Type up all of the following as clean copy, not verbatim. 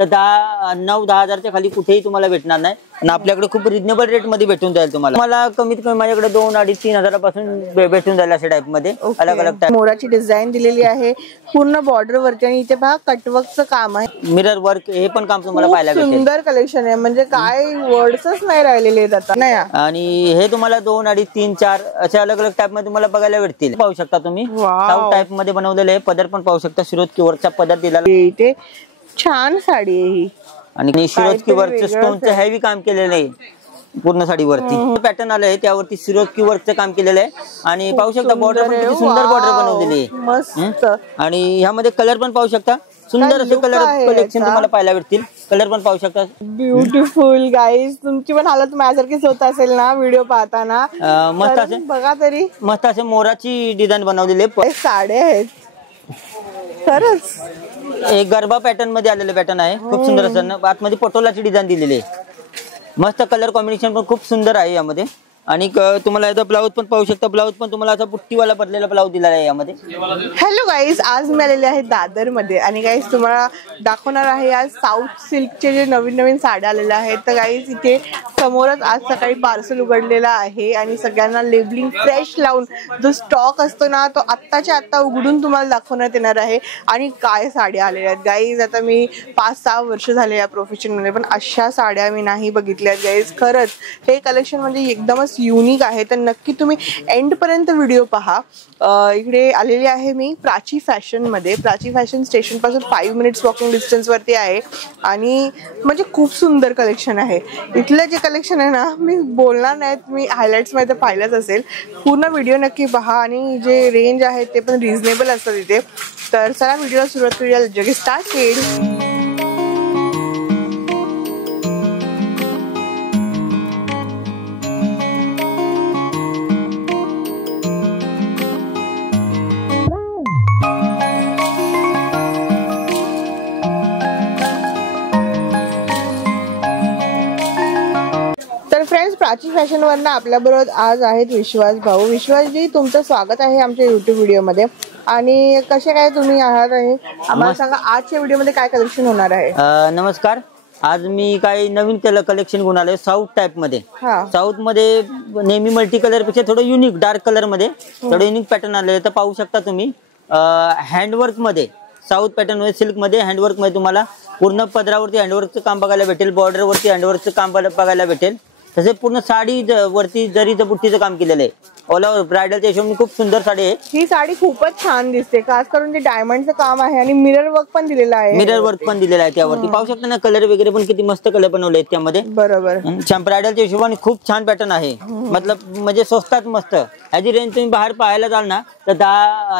तर 9-10 हजारच्या खाली कुठेही तुम्हाला भेटणार नाही आणि आपल्याकडे खूप रिजनेबल रेट मध्ये भेटून जाईल तुम्हाला कमीत कमी माझ्याकडे 2-2.5-3 हजारापासून भेटून जाईल अशा टाइप मध्ये अलग अलग टाइप. मोराची डिझाईन दिलेली आहे पूर्ण बॉर्डर वरती आणि इथे पहा कटवर्कचं काम आहे, मिरर वर्क हे पण काम तुम्हाला पाहायला भेटेल. सुंदर कलेक्शन आहे म्हणजे काय वर्ड्सच नाही राहिलेले आहेत आता नाही. आणि हे तुम्हाला 2-2.5-3-4 असे अलग अलग टाइप मध्ये तुम्हाला बघायला भेटतील. पाहू शकता तुम्ही साऊथ टाइप मध्ये बनवलेले पदर पण पाहू शकता. शिरोस्की वर्कचा पदर दिला इथे छान साडी आहे ही आणि शिरोस्की वर्कचं स्टोनचं हेवी काम केलेलं आहे पूर्ण साडीवरती. पॅटर्न आलंय त्यावरती शिरोस्की वर्कचं काम केलेलं आहे आणि पाहू शकता बॉर्डर पण किती सुंदर बॉर्डर बनवलेली आहे. आणि ह्यामध्ये कलर पण पाहू शकता सुंदर असे कलर कलेक्शन तुम्हाला पाहायला भेटतील. कलर पण पाहू शकता ब्युटिफुल गाईज. तुमची पण हालत माझ्यासारखीच होत असेल ना व्हिडिओ पाहताना. मस्त असे बघा तरी मस्त असे मोराची डिझाईन बनवलेली आहे. साड्या आहेत खरंच एक गरबा पॅटर्न मध्ये आलेलं पॅटर्न आहे खूप सुंदर असं. आतमध्ये पटोलाची डिझाईन दिलेली आहे. मस्त कलर कॉम्बिनेशन पण खूप सुंदर आहे यामध्ये. आणि तुम्हाला याचा ब्लाऊज पण पाहू शकता. ब्लाऊज पण तुम्हाला असा बुट्टीवाला भरलेला ब्लाऊज दिलेला आहे यामध्ये. हॅलो गाईज, आज मी आलेले आहे दादर मध्ये आणि गाईज तुम्हाला दाखवणार आहे आज साऊथ सिल्कचे जे नवीन नवीन साड्या आलेल्या आहेत. तर गाईज इथे समोरच आज सकाळी पार्सल उघडलेला आहे आणि सगळ्यांना लेबलिंग फ्रेश लावून जो स्टॉक असतो ना तो आत्ताच्या आत्ता उघडून तुम्हाला दाखवण्यात येणार आहे. आणि काय साड्या आलेल्या आहेत गाईज. आता मी 5-6 वर्ष झाले या प्रोफेशन मध्ये पण अशा साड्या मी नाही बघितल्या गाईज. खरंच हे कलेक्शन म्हणजे एकदमच युनिक आहे. तर नक्की तुम्ही एंड पर्यंत व्हिडिओ पहा. इकडे आलेली आहे मी प्राची फॅशन मध्ये. प्राची फॅशन स्टेशन पासून 5 मिनिट्स वॉकिंग डिस्टन्स वरती आहे आणि म्हणजे खूप सुंदर कलेक्शन आहे. इथलं जे कलेक्शन आहे ना मी बोलणार नाही, मी हायलाइट्स मध्ये पाहिलंच असेल. पूर्ण व्हिडिओ नक्की पहा आणि जे रेंज आहे ते पण रिझनेबल असतं तिथे. तर चला व्हिडिओला सुरुवात करूया. जगे स्टार्ट केड. फ्रेंड्स, प्राची फॅशन वरनं आपल्याबरोबर आज आहेत विश्वास भाऊ. विश्वासजी, तुमचं स्वागत आहे आमच्या युट्यूब व्हिडिओमध्ये. आणि कसे काय तुम्ही आहात आणि आम्हाला सांगा आजच्या व्हिडिओमध्ये काय कलेक्शन होणार आहे. नमस्कार. आज मी काही नवीन कलेक्शन घेऊन आलोय साऊथ टाइप मध्ये. साऊथ मध्ये नेहमी मल्टी कलर पेक्षा थोडं युनिक डार्क कलर मध्ये थोडं युनिक पॅटर्न आले. तर पाहू शकता तुम्ही हँडवर्क मध्ये साऊथ पॅटर्न मध्ये सिल्क मध्ये हँडवर्क मध्ये तुम्हाला पूर्ण पदरावरती हँडवर्कचं काम बघायला भेटेल. बॉर्डर वरती हँडवर्कचं काम बघायला भेटेल. तसे पूर्ण साडी वरती जरीचं बुट्टीचं काम केलेलं आहे. ऑल ओव्हर ब्रायडलच्या हिशोबाने खूप सुंदर साडी आहे. ही साडी खूपच छान दिसते. खास करून जे डायमंडचं काम आहे आणि मिरर वर्क पण दिलेलं आहे. मिरर वर्क पण दिलेलं आहे त्यावरती. पाहू शकता ना कलर वगैरे पण किती मस्त कलर बनवले आहेत त्यामध्ये. बरोबर. ब्रायडलच्या हिशोबाने खूप छान पॅटर्न आहे. मतलब म्हणजे स्वस्तात मस्त. याची रेंज तुम्ही बाहेर पाहायला जाल ना तर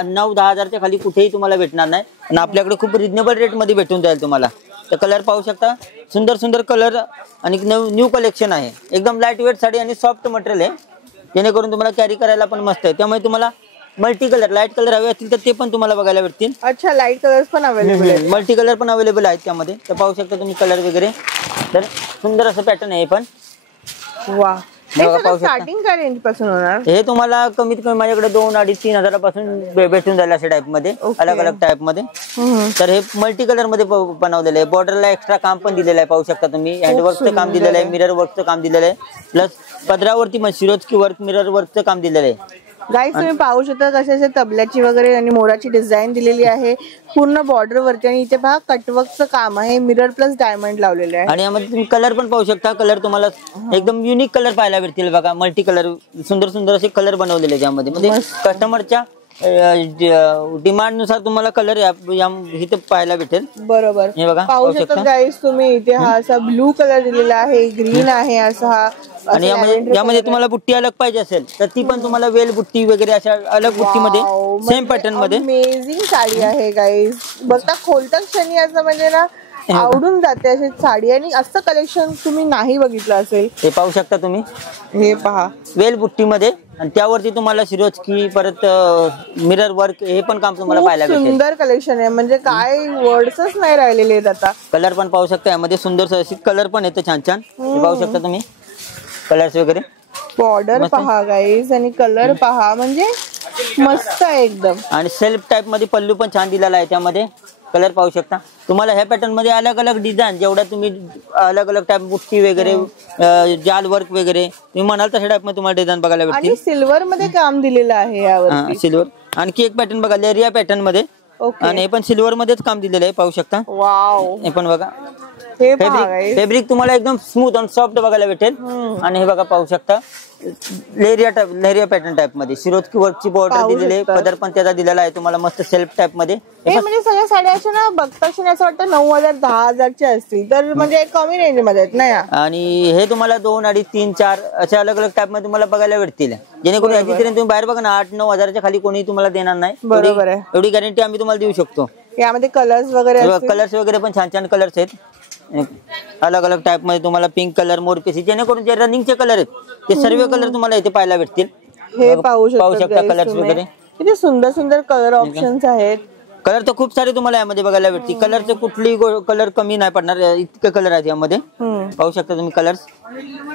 9-10 हजारच्या खाली कुठेही तुम्हाला भेटणार नाही आणि आपल्याकडे खूप रिजनेबल रेट मध्ये भेटून जाईल तुम्हाला. तर कलर पाहू शकता सुंदर सुंदर कलर आणि न्यू कलेक्शन आहे. एकदम लाईट वेट साडी आणि सॉफ्ट मटेरियल आहे जेणेकरून तुम्हाला कॅरी करायला पण मस्त आहे. त्यामुळे तुम्हाला मल्टी कलर लाईट कलर हवे असतील तर ते पण तुम्हाला बघायला भेटतील. अच्छा, लाईट कलर्स पण अवेलेबल आहेत. मल्टी कलर पण अवेलेबल आहेत त्यामध्ये. तर पाहू शकता तुम्ही कलर वगैरे. तर सुंदर असं पॅटर्न आहे पण. वा. स्टार्टिंग काय रेंज पासून होणार. हे तुम्हाला कमीत कमी माझ्याकडे 2-2.5-3 हजारापासून भेटून जाईल अशा टाइप मध्ये अलग अलग टाइप मध्ये. तर हे मल्टी कलर मध्ये बनवलेलं आहे. बॉर्डरला एक्स्ट्रा काम पण दिलेलं आहे. पाहू शकता तुम्ही हँडवर्कचं काम दिलेलं आहे. मिरर वर्कचं काम दिलेलं आहे. प्लस पदरावरती शिरोस्की वर्क मिरर वर्कचं काम दिलेलं आहे. गाईज तुम्ही पाहू शकता कशाचे तबल्याची वगैरे आणि मोराची डिझाईन दिलेली आहे पूर्ण बॉर्डर वरती. आणि इथे पहा कटवर्कचं काम आहे. मिरर प्लस डायमंड लावलेले आहे. आणि यामध्ये तुम्ही कलर पण पाहू शकता. कलर तुम्हाला एकदम युनिक कलर पाहायला भेटतील बघा. मल्टी कलर सुंदर सुंदर असे कलर बनवलेले त्यामध्ये. म्हणजे कस्टमरच्या डिमांड नुसार तुम्हाला कलर इथे पाहायला भेटेल. बरोबर. हे बघा पाहू शकता गाईज तुम्ही. इथे हा असा ब्लू कलर दिलेला आहे, ग्रीन आहे असा हा. आणि यामध्ये तुम्हाला बुट्टी अलग पाहिजे असेल तर ती पण तुम्हाला वेल बुट्टी वगैरे अशा अलग बुट्टीमध्ये सेम पॅटर्न मध्ये. अमेझिंग साडी आहे गाईज. बघता खोलता क्षणी असं म्हणजे ना आवडून जाते अशी साडी. आणि असं कलेक्शन तुम्ही नाही बघितलं असेल. हे पाहू शकता तुम्ही. हे पहा वेल बुट्टी मध्ये आणि त्यावरती तुम्हाला शिरोस्की परत मिरर वर्क हे पण काम तुम्हाला पाहायला भेटेल. सुंदर कलेक्शन आहे म्हणजे काय वर्ड्सच नाही राहिलेले आहेत आता. कलर पण पाहू शकता यामध्ये सुंदर कलर पण येते छान छान. पाहू शकता तुम्ही कलर्स वगैरे. बॉर्डर पहा गाईज आणि कलर पहा म्हणजे मस्त आहे एकदम. आणि सेल्फ टाइप मध्ये पल्लू पण छान दिलेला आहे त्यामध्ये. कलर पाहू शकता. तुम्हाला ह्या पॅटर्न मध्ये अलग अलग डिझाईन जेवढ्या तुम्ही अलग अलग टाइप बुट्टी वगैरे जाल वर्क वगैरे तुम्ही म्हणाल तशा टाइप मध्ये तुम्हाला डिझाईन बघायला भेटतील. सिल्वर मध्ये काम दिलेलं आहे यावर. सिल्वर. आणखी एक पॅटर्न बघा लेरिया पॅटर्न मध्ये आणि हे पण सिल्वर मध्येच काम दिलेलं आहे पाहू शकता. वाव. हे पण बघा फॅब्रिक तुम्हाला एकदम स्मूथ आणि सॉफ्ट बघायला भेटेल. आणि हे बघा पाहू शकता लेरिया पॅटर्न टाइप मध्ये सिरोस्की वर्कची बॉर्डर दिलेली आहे. पदर पण त्याचा दिलेला आहे तुम्हाला मस्त सेल्फ टाइप मध्ये. म्हणजे सगळ्या साड्या अशा ना बघताशी असं वाटतं 9,000 10,000च्या असतील तर म्हणजे कमी रेंज मध्ये आहेत ना या. आणि हे तुम्हाला 2, 2.5, 3, 4 अशा अलग अलग टाइप मध्ये तुम्हाला बघायला भेटतील. जेणेकरून याची ट्रेन तुम्ही बाहेर बघा ना 8-9 हजाराच्या खाली कोणी तुम्हाला देणार नाही. बरोबर आहे. एवढी गॅरंटी आम्ही तुम्हाला देऊ शकतो. यामध्ये कलर्स वगैरे पण छान छान कलर्स आहेत. अलग अलग टाइप मध्ये तुम्हाला पिंक कलर मोरपीसी जेणेकरून जे रनिंगचे कलर आहेत ते सर्व कलर तुम्हाला इथे पाहायला भेटतील. हे पाहू शकता कलर्स वगैरे किती सुंदर सुंदर कलर ऑप्शन्स आहेत. कलर तर खूप सारे तुम्हाला यामध्ये बघायला भेटतील. कलरचे कुठली कलर कमी नाही पडणार इतके कलर आहेत यामध्ये. पाहू शकता तुम्ही कलर्स.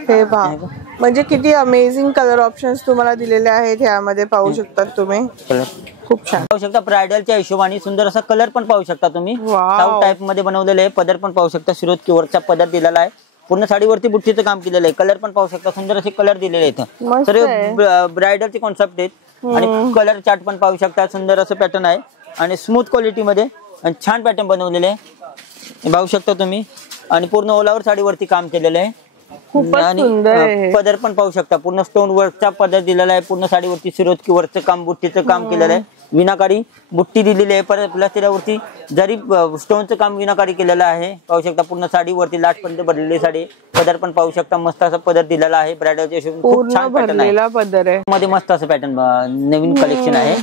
हे पहा म्हणजे किती अमेझिंग कलर ऑप्शन्स तुम्हाला दिलेले आहेत यामध्ये पाहू शकता तुम्ही. कलर खूप छान पाहू शकता. ब्रायडलच्या हिशोबाने सुंदर असा कलर पण पाहू शकता तुम्ही. साऊथ टाइप मध्ये बनवलेले आहे. पदर पण पाहू शकता सिरोस्की वर्कचा पदर दिलेला आहे. पूर्ण साडीवरती बुट्टीचं काम केलेलं आहे. कलर पण पाहू शकता सुंदर असे कलर दिलेले आहेत. सर्व ब्रायडलचे कॉन्सेप्ट आहेत. आणि कलर चार्ट पण पाहू शकता सुंदर असं पॅटर्न आहे आणि स्मूथ क्वालिटी मध्ये आणि छान पॅटर्न बनवलेले आहे पाहू शकता तुम्ही. आणि पूर्ण ओलावर साडीवरती काम केलेलं आहे. आणि पदर पण पाहू शकता पूर्ण स्टोन वर्कचा पदर दिलेला आहे. पूर्ण साडीवरती सिरोस्की वर्कचं काम बुट्टीचं काम केलेलं आहे. विनाकारी बुट्टी दिलेली आहे. परत प्लस त्याच्यावरती जरी स्टोनचं काम विनाकारी केलेलं आहे. पाहू शकता पूर्ण साडीवरती लाटपर्यंत भरलेली साडी. पदर पण पाहू शकता मस्त असा पदर दिलेला आहे. ब्रायडलच्या खूप छान पॅटर्न आहे. मध्ये मस्त असं पॅटर्न नवीन कलेक्शन आहे.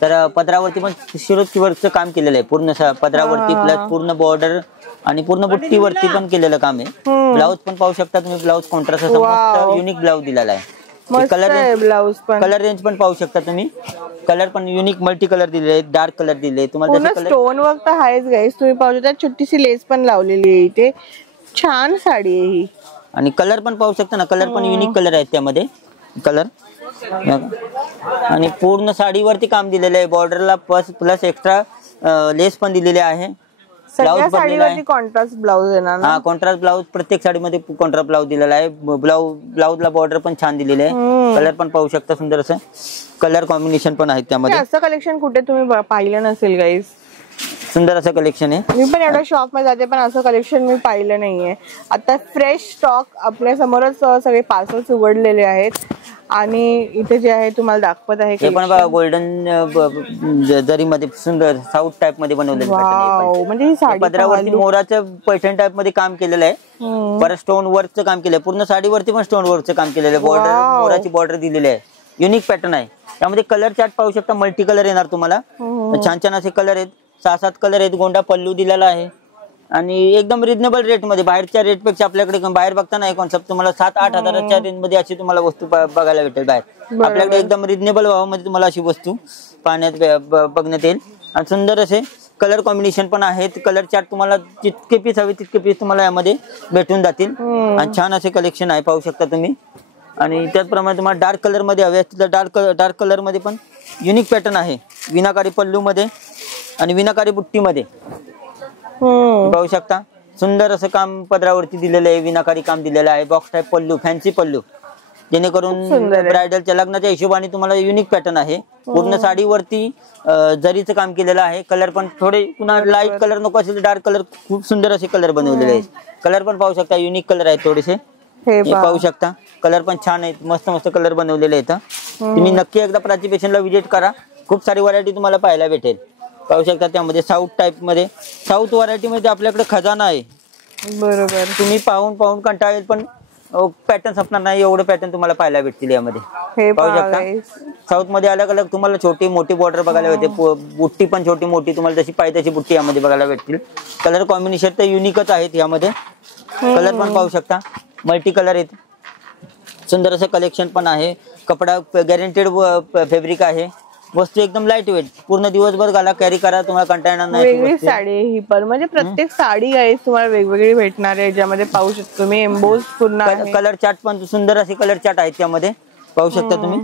तर पदरावरती पण सिरोस्की वर्कचं काम केलेलं आहे. पूर्ण पदरावरती प्लस पूर्ण बॉर्डर आणि पूर्ण बुट्टीवरती पण केलेलं काम आहे. ब्लाऊज पण पाहू शकता तुम्ही. ब्लाऊज कॉन्ट्रास्ट असा मस्त युनिक ब्लाऊज दिलेला आहे. कलर रेंज पण पाहू शकता तुम्ही. कलर पण युनिक मल्टी कलर दिलेले आहेत. डार्क कलर दिले तुम्हाला. स्टोन वर्क तर आहेच गाईस. तुम्ही पाहू शकता छोटीशी लेस पण लावलेली आहे इथे. छान साडी आहे ही. आणि कलर पण पाहू शकता ना. कलर पण युनिक कलर आहेत त्यामध्ये. कलर आणि पूर्ण साडीवरती काम दिलेलं आहे. बॉर्डरला प्लस एक्स्ट्रा लेस पण दिलेले आहे. साडीवरती कॉन्ट्रास्ट ब्लाऊज येणार. हा कॉन्ट्रास्ट ब्लाऊज प्रत्येक साडीमध्ये कॉन्ट्रास्ट ब्लाऊज दिलेला आहे. ब्लाऊजला बॉर्डर पण छान दिलेले आहे. कलर पण पाहू शकता सुंदर असं कलर कॉम्बिनेशन पण आहेत त्यामध्ये. असं कलेक्शन कुठे तुम्ही पाहिलं नसेल गाईस. सुंदर असं कलेक्शन आहे. मी पण एवढ्या शॉप मध्ये जाते पण असं कलेक्शन मी पाहिलं नाहीये. आता फ्रेश स्टॉक आपल्या समोरच सगळे पार्सल्स उघडलेले आहेत. आणि इथे जे आहे तुम्हाला दाखवत आहे हे पण गोल्डन जरीमध्ये सुंदर साऊथ टाइप मध्ये बनवलेलं आहे. म्हणजे पदरावरती मोराचं पैठण टाइप मध्ये काम केलेलं आहे. परत स्टोन वर्कचं काम केलंय. पूर्ण साडीवरती पण स्टोन वर्कचं काम केलेलं आहे. बॉर्डर मोराची बॉर्डर दिलेली आहे. युनिक पॅटर्न आहे. त्यामध्ये कलर चार्ट पाहू शकता. मल्टी कलर येणार तुम्हाला. छान छान असे कलर आहेत. 6-7 कलर आहेत. गोंडा पल्लू दिलेला आहे. आणि एकदम रिजनेबल रेट मध्ये बाहेरच्या रेट पेक्षा आपल्याकडे बाहेर बघताना हे कॉन्सेप्ट तुम्हाला 7-8 हजाराच्या रेंज मध्ये अशी तुम्हाला वस्तू बघायला भेटेल बाहेर. आपल्याकडे एकदम रिजनेबल भावामध्ये तुम्हाला अशी वस्तू पाहण्यात बघण्यात येईल. आणि सुंदर असे कलर कॉम्बिनेशन पण आहेत. कलर चार्ट तुम्हाला जितके पीस हवे तितके पीस तुम्हाला यामध्ये भेटून जातील. आणि छान असे कलेक्शन आहे पाहू शकता तुम्ही. आणि त्याचप्रमाणे तुम्हाला डार्क कलर मध्ये हवे असतील तर डार्क कलर मध्ये पण युनिक पॅटर्न आहे. विनाकारी पल्लू मध्ये आणि विनाकारी बुट्टी मध्ये पाहू शकता. सुंदर असं काम पदरावरती दिलेलं आहे. विनाकारी काम दिलेलं आहे. बॉक्स टाइप पल्लू फॅन्सी पल्लू जेणेकरून ब्रायडलच्या लग्नाच्या हिशोबाने तुम्हाला युनिक पॅटर्न आहे. पूर्ण साडीवरती जरीचं काम केलेलं आहे. कलर पण थोडे पुन्हा लाईट कलर नको असेल तर डार्क कलर खूप सुंदर असे कलर बनवलेले आहेत. कलर पण पाहू शकता युनिक कलर आहेत थोडेसे. पाहू शकता कलर पण छान आहेत. मस्त मस्त कलर बनवलेले आहेत. तुम्ही नक्की एकदा प्राची फॅशनला व्हिजिट करा. खूप सारी व्हरायटी तुम्हाला पाहायला भेटेल. पाहू शकता त्यामध्ये साऊथ टाइप मध्ये साऊथ व्हरायटी मध्ये आपल्याकडे खजाना आहे. बरोबर. तुम्ही पाहून कंटाळेल पण पॅटर्न संपणार नाही एवढे पॅटर्न तुम्हाला पाहायला भेटतील यामध्ये. पाहू शकता साऊथ मध्ये अलग अलग तुम्हाला छोटी मोठी बॉर्डर बघायला भेटते. बुट्टी पण छोटी मोठी तुम्हाला जशी पाहिजे तशी बुट्टी यामध्ये बघायला भेटतील. कलर कॉम्बिनेशन तर युनिकच आहेत यामध्ये. कलर पण पाहू शकता मल्टी कलर आहेत. सुंदर असं कलेक्शन पण आहे. कपडा गॅरंटेड फॅब्रिक आहे. वस्तू एकदम लाईट वेट. पूर्ण दिवसभर घाला कॅरी करा तुम्हाला कंटाळणार नाही. वेगळी साडी ही पण म्हणजे प्रत्येक साडी आहे तुम्हाला वेगवेगळी भेटणार आहे. ज्यामध्ये पाहू शकतो तुम्ही एम्बोज पूर्ण कलर चार्ट पण सुंदर असे कलर चार्ट आहेत त्यामध्ये. पाहू शकता तुम्ही.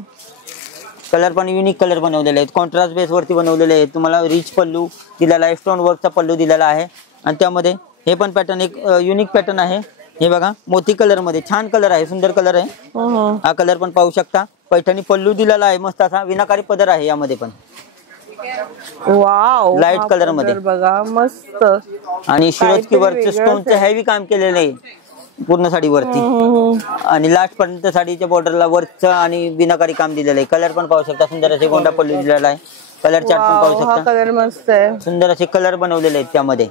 कलर पण युनिक कलर बनवलेले आहेत. कॉन्ट्रास्ट बेस वरती बनवलेले आहेत. तुम्हाला रिच पल्लू दिलेला आहे. स्टोन वर्कचा पल्लू दिलेला आहे. आणि त्यामध्ये हे पण पॅटर्न एक युनिक पॅटर्न आहे. हे बघा मोती कलर मध्ये छान कलर आहे, सुंदर कलर आहे. हा कलर पण पाहू शकता. पैठणी पल्लू दिलेला आहे, मस्त असा विनाकारी पदर आहे यामध्ये पण. वाव, लाईट कलर मध्ये बघा मस्त. आणि शिरोस्की वर्कचं स्टोनचं हेवी काम केलेलं आहे पूर्ण साडीवरती. आणि लास्ट पर्यंत साडीच्या बॉर्डरला वर्कचं आणि विनाकारी काम दिलेलं आहे. कलर पण पाहू शकता, सुंदर असे गोंडा पल्लू दिलेला आहे. कलर चार्ट पण पाहू शकता, कलर मस्त आहे. सुंदर असे कलर बनवलेले आहेत त्यामध्ये.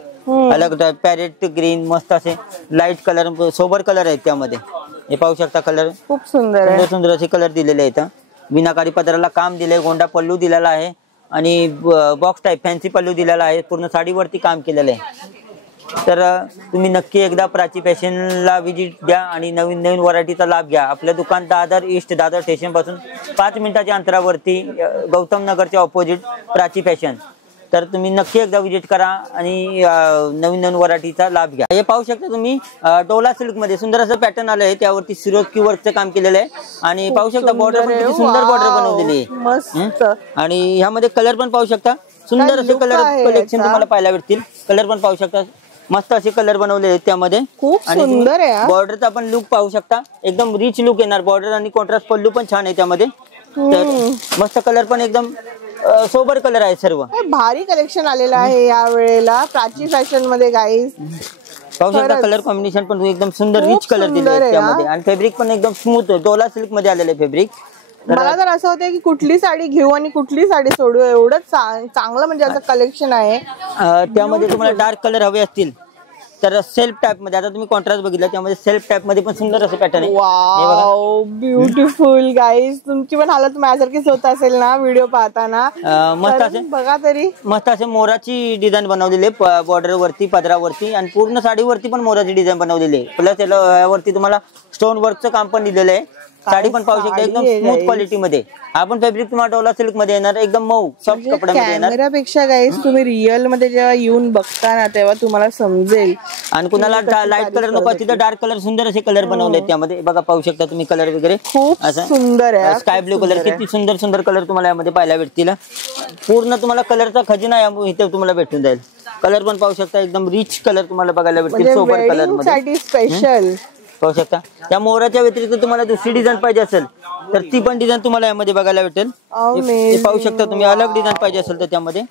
अलग पॅरेट ग्रीन, मस्त असे लाईट कलर, सोबर कलर आहेत त्यामध्ये. हे पाहू शकता कलर खूप सुंदर आहे. सुंदर असे कलर दिलेले आहेत. विनाकारी पदराला काम दिले, गोंडा पल्लू दिलेला आहे आणि बॉक्स टाईप फॅन्सी पल्लू दिलेला आहे. पूर्ण साडीवरती काम केलेलं आहे. तर तुम्ही नक्की एकदा प्राची फॅशनला विजिट द्या आणि नवीन नवीन व्हरायटीचा लाभ घ्या. आपलं दुकान दादर ईस्ट, दादर स्टेशन पासून 5 मिनिटाच्या अंतरावरती, गौतम नगरच्या ऑपोजिट प्राची फॅशन. तर तुम्ही नक्की एकदा विजिट करा आणि नवीन नवीन व्हरायटीचा लाभ घ्या. हे पाहू शकता तुम्ही डोला सिल्क मध्ये सुंदर असं पॅटर्न आलं आहे. त्यावरती सिरोस्की वर्कचं काम केलेलं आहे. आणि पाहू शकता बॉर्डर पण किती सुंदर बॉर्डर बनवलेली आहे. आणि ह्यामध्ये कलर पण पाहू शकता, सुंदर असे कलर कलेक्शन तुम्हाला पाहायला भेटतील. कलर पण पाहू शकता, मस्त असे कलर बनवले आहेत त्यामध्ये. खूप सुंदर आहे. बॉर्डरचा पण लुक पाहू शकता, एकदम रिच लुक येणार. बॉर्डर आणि कॉन्ट्रास्ट पल्लू पण छान आहे त्यामध्ये. तर मस्त कलर पण एकदम सोबर कलर आहे सर्व. भारी कलेक्शन आलेलं आहे या वेळेला प्राची फॅशन मध्ये गाईज. पाहू शकता कलर कॉम्बिनेशन पण एकदम सुंदर रिच कलर दिले आहेत त्यामध्ये. आणि फॅब्रिक पण एकदम स्मूथ डोला सिल्क मध्ये आलेलं आहे फॅब्रिक. मला तर असं होतं की कुठली साडी घेऊ आणि कुठली साडी सोडू, एवढं चांगलं म्हणजे असं कलेक्शन आहे. त्यामध्ये तुम्हाला डार्क कलर हवे असतील तर सेल्फ टाइप मध्ये, आता तुम्ही कॉन्ट्रास्ट बघितला त्यामध्ये सेल्फ टाइप मध्ये पण सुंदर असं पॅटर्न आहे. Wow, beautiful guys. तुमची पण हालत माझ्यासारखीच होत असेल ना व्हिडिओ पाहताना. मस्त असे बघा तरी, मस्त असे मोराची डिझाईन बनवलेली आहे बॉर्डर वरती, पदरावरती. आणि पूर्ण साडीवरती पण मोराची डिझाईन बनवलेली आहे. प्लस यावरती तुम्हाला स्टोन वर्कचं काम पण दिलेलं आहे. साडी पण पाहू शकता एकदम स्मूथ क्वालिटी मध्ये. आपण फॅब्रिक तुम्हाला डोला सिल्क मध्ये येणार, एकदम मऊ सॉफ्ट कपड्यामध्ये येणार. कॅमेरापेक्षा गाईज तुम्ही रिअल मध्ये जेव्हा येऊन बघता ना तेव्हा तुम्हाला समजेल. आणि कुणाला लाईट कलर नको तिथं डार्क कलर सुंदर असे कलर बनवले त्यामध्ये. बघा पाहू शकता तुम्ही कलर वगैरे खूप सुंदर आहे. स्काय ब्लू कलर, किती सुंदर सुंदर कलर तुम्हाला यामध्ये पाहायला भेटतील. पूर्ण तुम्हाला कलरचा खजिना इथे तुम्हाला भेटून जाईल. कलर पण पाहू शकता एकदम रिच कलर तुम्हाला बघायला भेटतील सोबर कलर मध्ये. स्पेशल पाहू शकता. त्या मोराच्या व्यतिरिक्त तुम्हाला दुसरी डिझाईन पाहिजे असेल तर ती पण डिझाईन तुम्हाला यामध्ये बघायला भेटेल. पाहू शकता तुम्ही अलग डिझाईन पाहिजे असेल तर त्यामध्ये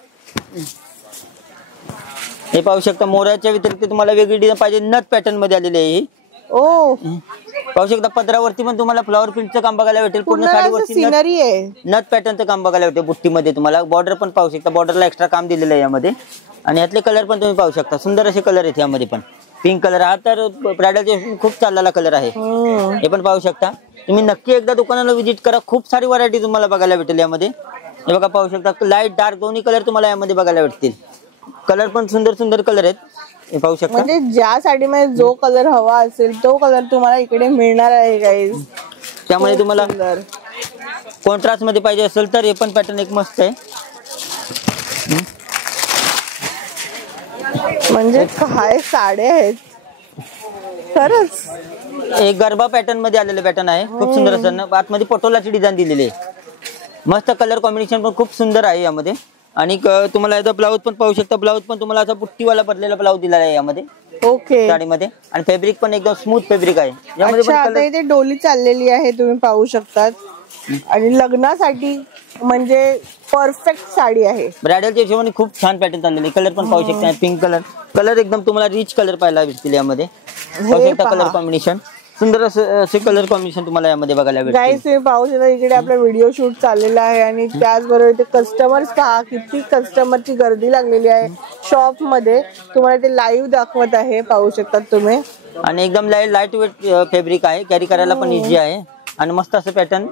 हे पाहू शकता. मोराच्या व्यतिरिक्त तुम्हाला वेगळी डिझाईन पाहिजे, नथ पॅटर्न मध्ये आलेली आहे ही. पाहू शकता पदरावरती पण तुम्हाला फ्लॉवर प्रिंटचं काम बघायला भेटेल. पूर्ण साडीवरती नथ पॅटर्नचं काम बघायला भेटेल. बुट्टीमध्ये तुम्हाला बॉर्डर पण पाहू शकता, बॉर्डरला एक्स्ट्रा काम दिलेलं आहे यामध्ये. आणि यातले कलर पण तुम्ही पाहू शकता, सुंदर असे कलर आहेत यामध्ये पण. पिंक कलर हा तर ब्रायडलच्या खूप चाललेला कलर आहे. हे पण पाहू शकता. तुम्ही नक्की एकदा दुकानाला व्हिजिट करा, खूप सारी व्हरायटी तुम्हाला बघायला भेटेल यामध्ये. हे बघा पाहू शकता, लाईट डार्क दोन्ही कलर तुम्हाला यामध्ये बघायला भेटतील. कलर पण सुंदर सुंदर कलर आहेत. हे पाहू शकता. म्हणजे ज्या साडीमध्ये जो कलर हवा असेल तो कलर तुम्हाला इकडे मिळणार आहे गाईज. त्यामुळे तुम्हाला कॉन्ट्रास्ट मध्ये पाहिजे असेल तर हे पण पॅटर्न एक मस्त आहे. म्हणजे काय साड्या आहेत खरंच. एक गरबा पॅटर्न मध्ये आलेलं पॅटर्न आहे, खूप सुंदर असं. आतमध्ये पटोलाची डिझाईन दिलेली आहे. मस्त कलर कॉम्बिनेशन पण खूप सुंदर आहे यामध्ये. आणि तुम्हाला याचा ब्लाऊज पण पाहू शकता. ब्लाऊज पण तुम्हाला असा बुट्टीवाला भरलेला ब्लाऊज दिलेला आहे यामध्ये. ओके. साडीमध्ये. आणि फॅब्रिक पण एकदम स्मूथ फॅब्रिक आहे यामध्ये. अच्छा, आता इथे डोली चाललेली आहे तुम्ही पाहू शकतात. आणि लग्नासाठी म्हणजे परफेक्ट साडी आहे. ब्रायडलच्या हिशोबाने खूप छान पॅटर्न चाललेले. कलर पण पाहू शकता, पिंक कलर. कलर एकदम तुम्हाला रिच कलर पाहायला भेटतील यामध्ये. पाहू शकता कलर कॉम्बिनेशन सुंदर असे कलर कॉम्बिनेशन तुम्हाला यामध्ये बघायला भेटतील. गाईस तुम्ही पाहू शकता इकडे आपला व्हिडिओ शूट चाललेला आहे. आणि त्याचबरोबर इथे कस्टमर्स पहा, किती कस्टमरची गर्दी लागलेली आहे शॉप मध्ये. तुम्हाला ते लाईव्ह दाखवत आहे, पाहू शकतात तुम्ही. आणि एकदम लाईट वेट फॅब्रिक आहे, कॅरी करायला पण इझी आहे. आणि मस्त असं पॅटर्न